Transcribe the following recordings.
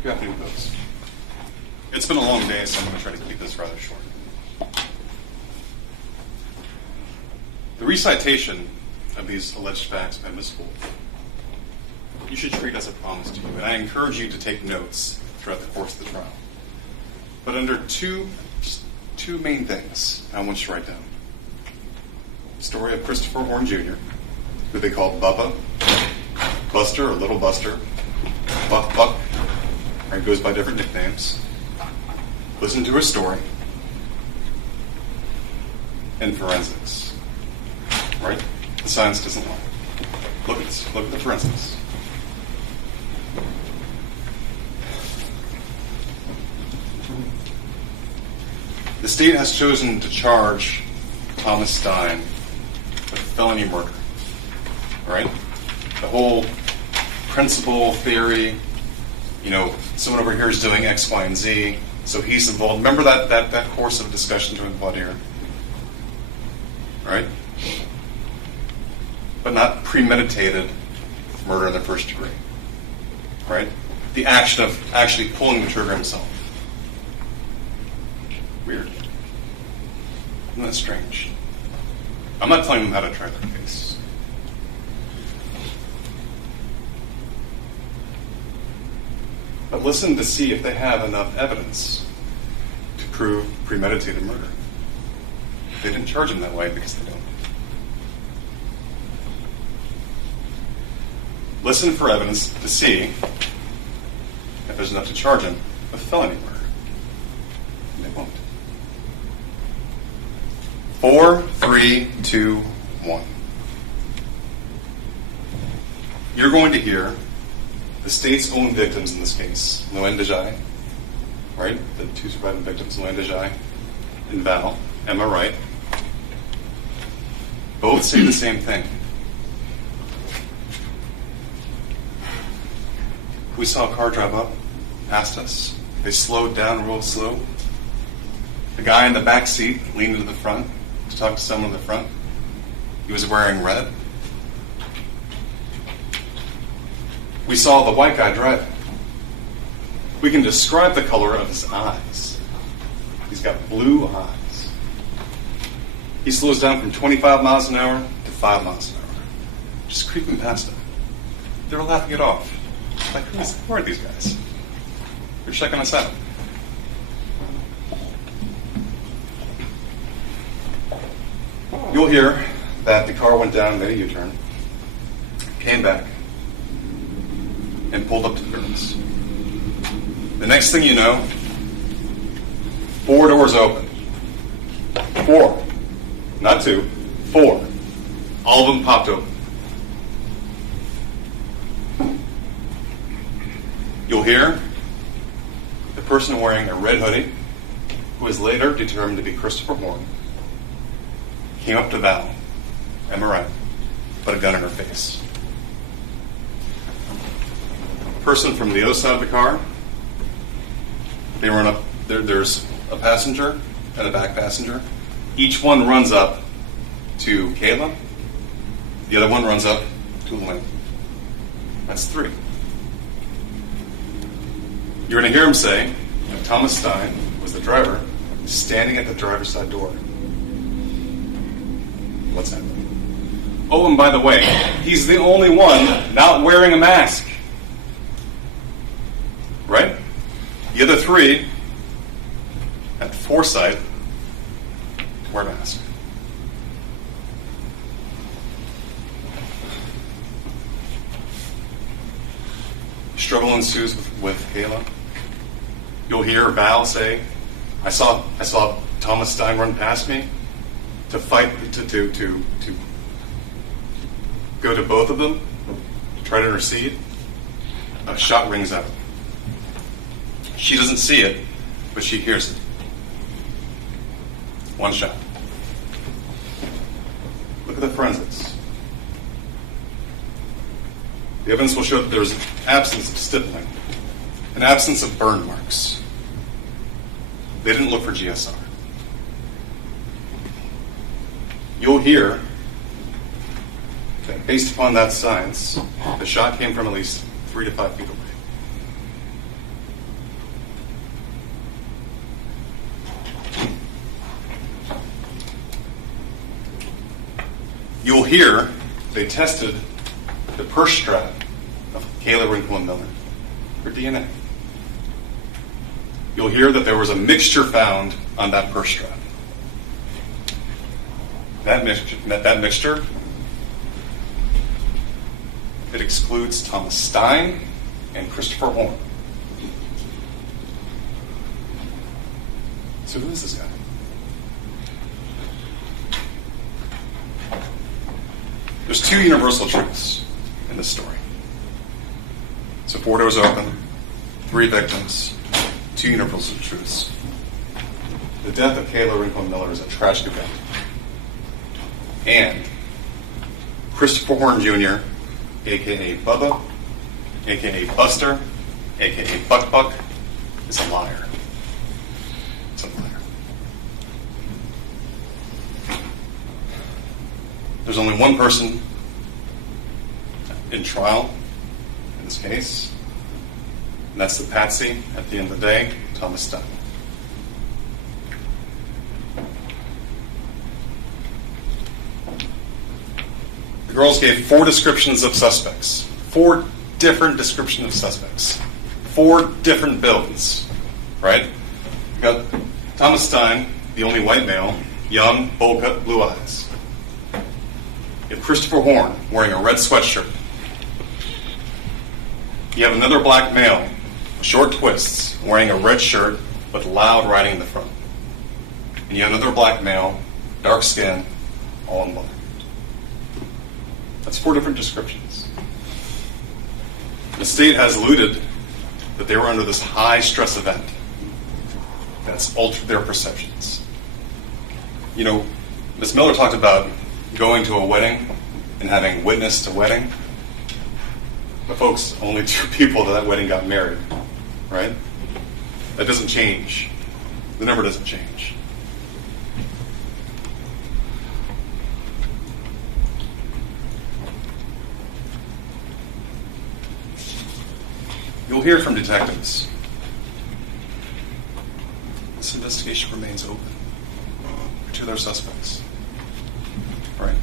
Good afternoon, folks. It's been a long day, so I'm going to try to keep this rather short. The recitation of these alleged facts by Ms. Wolf, you should treat as a promise to you, and I encourage you to take notes throughout the course of the trial. But under two main things I want you to write down. The story of Christopher Horne Jr., who they call Bubba, Buster, or Little Buster, Buck, right, goes by different nicknames. Listen to his story. And forensics. Right? The science doesn't lie. Look at this. Look at the forensics. The state has chosen to charge Thomas Stein with felony murder. Right? The whole principle, theory, someone over here is doing X, Y, and Z, so he's involved. Remember that course of discussion during the voir dire? Right? But not premeditated murder in the first degree. Right? The action of actually pulling the trigger himself. Weird. Isn't that strange? I'm not telling them how to try their case. But listen to see if they have enough evidence to prove premeditated murder. They didn't charge him that way because they don't. Listen for evidence to see if there's enough to charge him with felony murder. And they won't. 4, 3, 2, 1. You're going to hear the state's own victims in this case, Nguyen Dejai, right? The two surviving victims, Nguyen Dejai and Val, Emma Wright, both say the same thing. We saw a car drive up past us. They slowed down real slow. The guy in the back seat leaned into the front to talk to someone in the front. He was wearing red. We saw the white guy driving. We can describe the color of his eyes. He's got blue eyes. He slows down from 25 miles an hour to 5 miles an hour. Just creeping past him. They're laughing it off. Like, who are these guys? They're checking us out. You'll hear that the car went down, made a U-turn, came back, and pulled up to the curtains. The next thing you know, 4 doors open. 4. Not 2. 4. All of them popped open. You'll hear the person wearing a red hoodie, who was later determined to be Christopher Horne, came up to Val, Emma Wright, put a gun in her face. Person from the other side of the car, they run up. There's a passenger and a back passenger. Each one runs up to Kayla. The other one runs up to Lynn. That's 3. You're going to hear him say that Thomas Stein was the driver standing at the driver's side door. What's happening? Oh, and by the way, he's the only one not wearing a mask. Right? The other 3 had the foresight to wear a mask. Struggle ensues with Kayla. You'll hear Val say, I saw Thomas Stein run past me to fight, to go to both of them, to try to intercede. A shot rings out. She doesn't see it, but she hears it. 1 shot. Look at the forensics. The evidence will show that there was an absence of stippling, an absence of burn marks. They didn't look for GSR. You'll hear that based upon that science, the shot came from at least 3 to 5 feet away. You'll hear they tested the purse strap of Kayla Rincon-Miller for DNA. You'll hear that there was a mixture found on that purse strap. That mixture, it excludes Thomas Stein and Christopher Horne. So who is this guy? There's two universal truths in this story. So 4 doors open, 3 victims, 2 universal truths. The death of Kayla Rincon-Miller is a tragic event. And Christopher Horne Jr., a.k.a. Bubba, a.k.a. Buster, a.k.a. Buck, is a liar. It's a liar. There's only one person in trial in this case, and that's the Patsy, at the end of the day, Thomas Stein. The girls gave 4 descriptions of suspects. 4 different descriptions of suspects. 4 different builds, right? You got Thomas Stein, the only white male, young, bowl cut, blue eyes. You have Christopher Horne wearing a red sweatshirt. You have another black male, short twists, wearing a red shirt with loud writing in the front. And you have another black male, dark skin, all in black. That's 4 different descriptions. The state has alluded that they were under this high stress event that's altered their perceptions. You know, Ms. Miller talked about going to a wedding and having witnessed a wedding. But folks, only 2 people to that wedding got married, right? That doesn't change. The number doesn't change. You'll hear from detectives. This investigation remains open to their suspects. Right?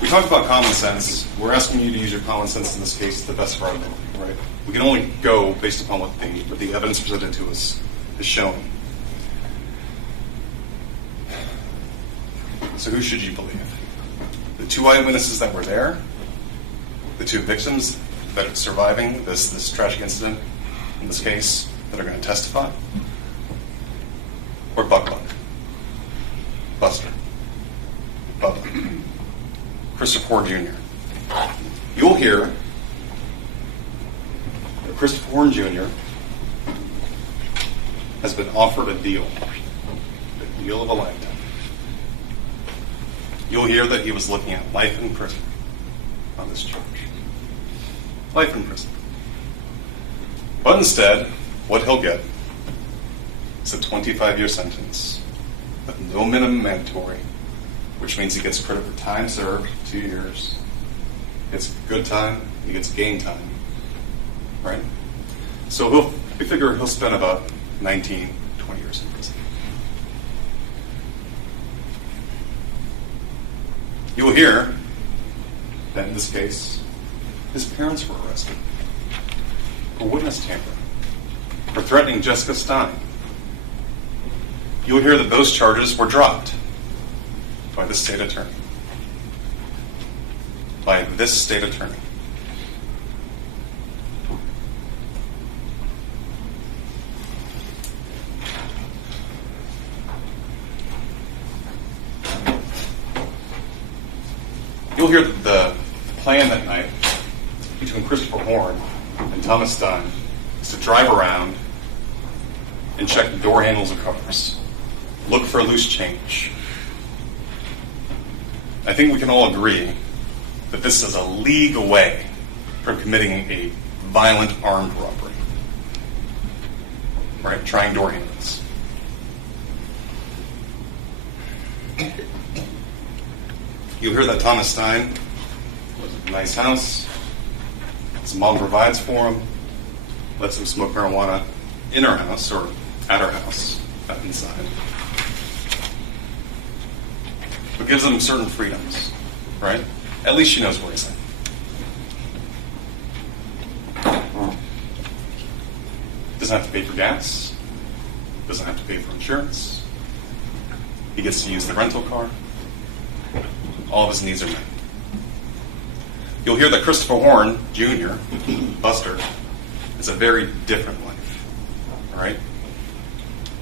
We talked about common sense. We're asking you to use your common sense in this case to the best of our ability, right? We can only go based upon what the evidence presented to us is showing. So who should you believe? The 2 eyewitnesses that were there? The 2 victims that are surviving this tragic incident, in this case, that are going to testify? Or Buck, Buster, Bubba, Christopher Horne Jr.? You'll hear that Christopher Horne Jr. has been offered a deal of a lifetime. You'll hear that he was looking at life in prison on this charge. Life in prison. But instead, what he'll get is a 25-year sentence with no minimum mandatory, which means he gets credit for time served, 2 years. He gets good time, he gets gain time, right? So we figure he'll spend about 19, 20 years in prison. You'll hear that in this case, his parents were arrested for witness tampering, for threatening Jessica Stein. You'll hear that those charges were dropped by the state attorney. By this state attorney. You'll hear that the plan that night between Christopher Horne and Thomas Stein is to drive around and check the door handles of cars, look for loose change. I think we can all agree that this is a league away from committing a violent armed robbery. Right? Trying door handles. You'll hear that Thomas Stein lives in a nice house. His mom provides for him, lets him smoke marijuana in her house or at her house, not inside, but gives them certain freedoms, right? At least she knows where he's at. Doesn't have to pay for gas, doesn't have to pay for insurance. He gets to use the rental car. All of his needs are met. You'll hear that Christopher Horne Jr., Buster, is a very different life, all right?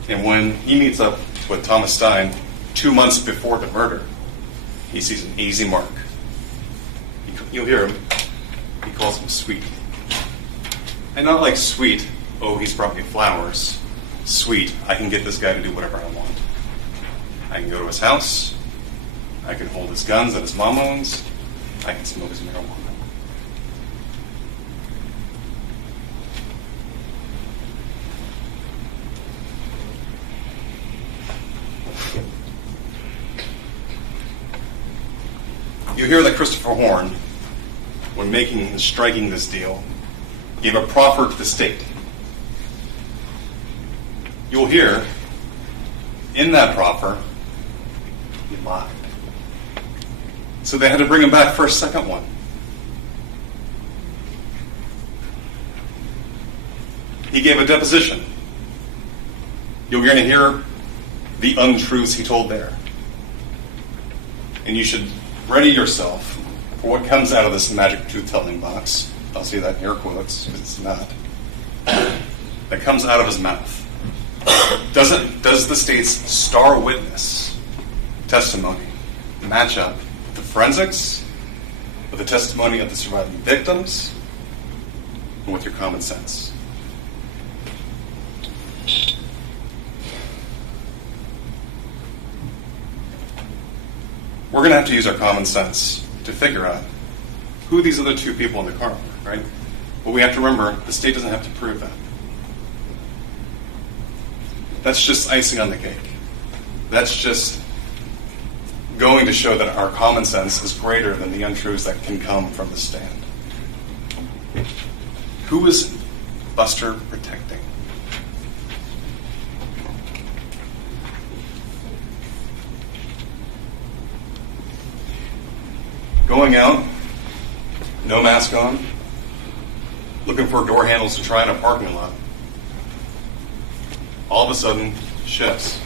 And when he meets up with Thomas Stein 2 months before the murder, he sees an easy mark. You'll hear him. He calls him sweet. And not like sweet, oh, he's brought me flowers. Sweet, I can get this guy to do whatever I want. I can go to his house. I can hold his guns that his mom owns. I can smoke his marijuana. You hear that Christopher Horne, when making and striking this deal, gave a proffer to the state. You'll hear, in that proffer, he lied. So they had to bring him back for a second one. He gave a deposition. You're going to hear the untruths he told there. And you should ready yourself for what comes out of this magic truth-telling box. I'll say that in air quotes, because it's not. That comes out of his mouth. Does the state's star witness testimony match up with the forensics, with the testimony of the surviving victims, and with your common sense? We're going to have to use our common sense to figure out who these other two people in the car were, right? But we have to remember, the state doesn't have to prove that. That's just icing on the cake. That's just going to show that our common sense is greater than the untruths that can come from the stand. Who is Buster protecting? Going out, no mask on, looking for door handles to try in a parking lot. All of a sudden, shifts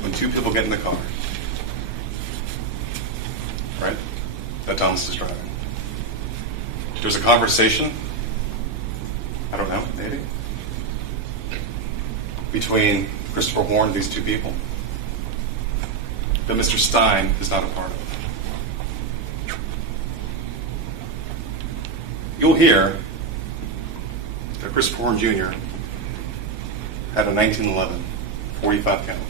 when two people get in the car. Right? That Thomas is driving. There's a conversation, I don't know, maybe, between Christopher Horne and these two people that Mr. Stein is not a part of. You'll hear that Christopher Horne Jr. had a 1911 .45 caliber.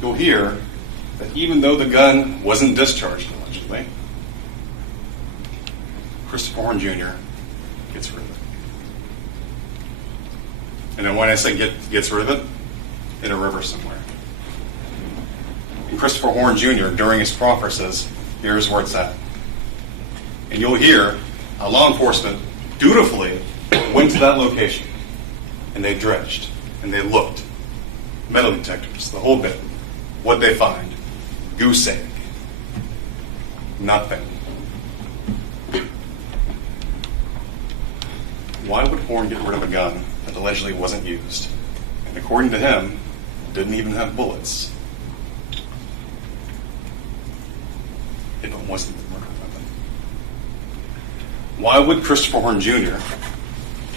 You'll hear that even though the gun wasn't discharged allegedly, Christopher Horne Jr. gets rid of it. And then when I say gets rid of it, in a river somewhere. And Christopher Horne Jr. during his proffer says, here's where it's at. And you'll hear law enforcement dutifully went to that location, and they dredged, and they looked. Metal detectors, the whole bit. What'd they find? Goose egg. Nothing. Why would Horne get rid of a gun that allegedly wasn't used? And according to him, didn't even have bullets. If it wasn't the murder weapon. Why would Christopher Horne Jr.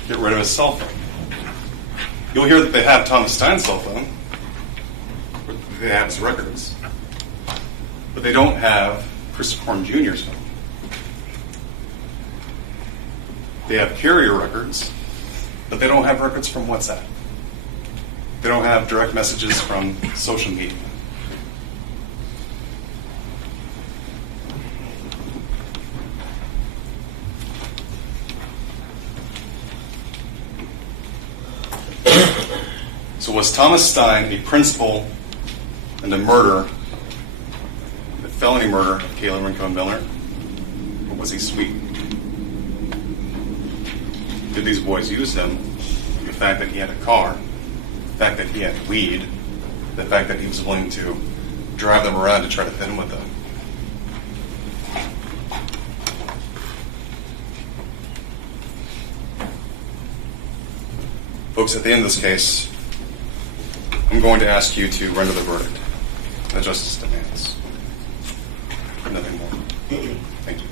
get rid of his cell phone? You'll hear that they have Thomas Stein's cell phone. They have his records. But they don't have Christopher Horne Jr.'s phone. They have carrier records, but they don't have records from WhatsApp. They don't have direct messages from social media. So was Thomas Stein a principal in the murder, the felony murder of Kayla Rincon-Miller, or was he sweet? Did these boys use him? The fact that he had a car, the fact that he had weed, the fact that he was willing to drive them around to try to fit in with them. Folks, at the end of this case, I'm going to ask you to render the verdict that justice demands. Nothing more. Thank you.